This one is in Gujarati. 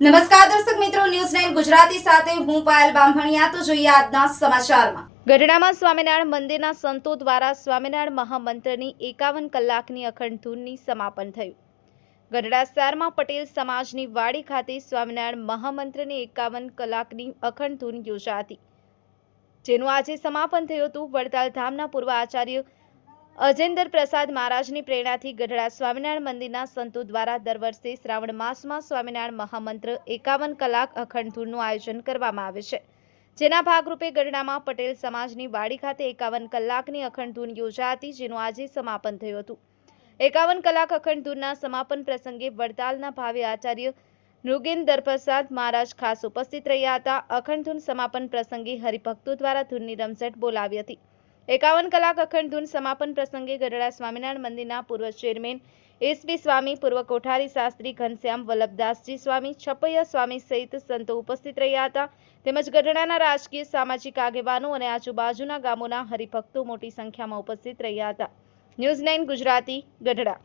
નમસ્કાર દર્શક મિત્રો, ન્યૂઝ 9 ગુજરાતી સાથે હું પાયલ બામણિયા. તો જોઈએ આજના સમાચારમાં. ગઢડામાં સ્વામિનારાયણ મંદિરના સંતો દ્વારા સ્વામિનારાયણ મહામંત્રની 51 કલાકની અખંડ ધૂનની સમાપન થયું. ગઢડા શહેરમાં પટેલ સમાજની વાડી ખાતે સ્વામિનારાયણ મહામંત્રની 51 કલાકની અખંડ ધૂન યોજાઈ હતી, જેનું આજે સમાપન થયું હતું. વડતાલ ધામના પૂર્વ આચાર્ય અજેન્દ્ર પ્રસાદ મહારાજની પ્રેરણાથી ગઢડા સ્વામિનારાયણ મંદિરના સંતો દ્વારા દર વર્ષે શ્રાવણ માસમાં સ્વામિનારાયણ મહામંત્ર 51 કલાક અખંડ ધૂનનું આયોજન કરવામાં આવે છે, જેના ભાગરૂપે ગઢડામાં પટેલ સમાજની વાડી ખાતે 51 કલાકની અખંડ ધૂન યોજાઈ હતી, જેનું આજે સમાપન થયું હતું. 51 કલાક અખંડ ધૂનના સમાપન પ્રસંગે વડતાલના ભાવિ આચાર્ય નૃગેન્દ્ર પ્રસાદ મહારાજ ખાસ ઉપસ્થિત રહ્યા હતા. અખંડ ધૂન સમાપન પ્રસંગે હરિભક્તો દ્વારા ધૂનની રમઝટ બોલાવી હતી. 51 કલાક અખંડ ધૂન સમાપન પ્રસંગે ગઢડા સ્વામિનારાયણ મંદિરના પૂર્વ ચેરમેન એસબી સ્વામી, પૂર્વ કોઠારી શાસ્ત્રી ઘનશ્યામ વલ્લભદાસજી સ્વામી, છપૈયા સ્વામી સહિત સંતો ઉપસ્થિત રહ્યા હતા. તેમજ ગઢડાના રાજકીય સામાજિક આગેવાનો અને આજુબાજુના ગામોના હરિભક્તો મોટી સંખ્યામાં ઉપસ્થિત રહ્યા હતા. ન્યૂઝ 9 ગુજરાતી, ગઢડા.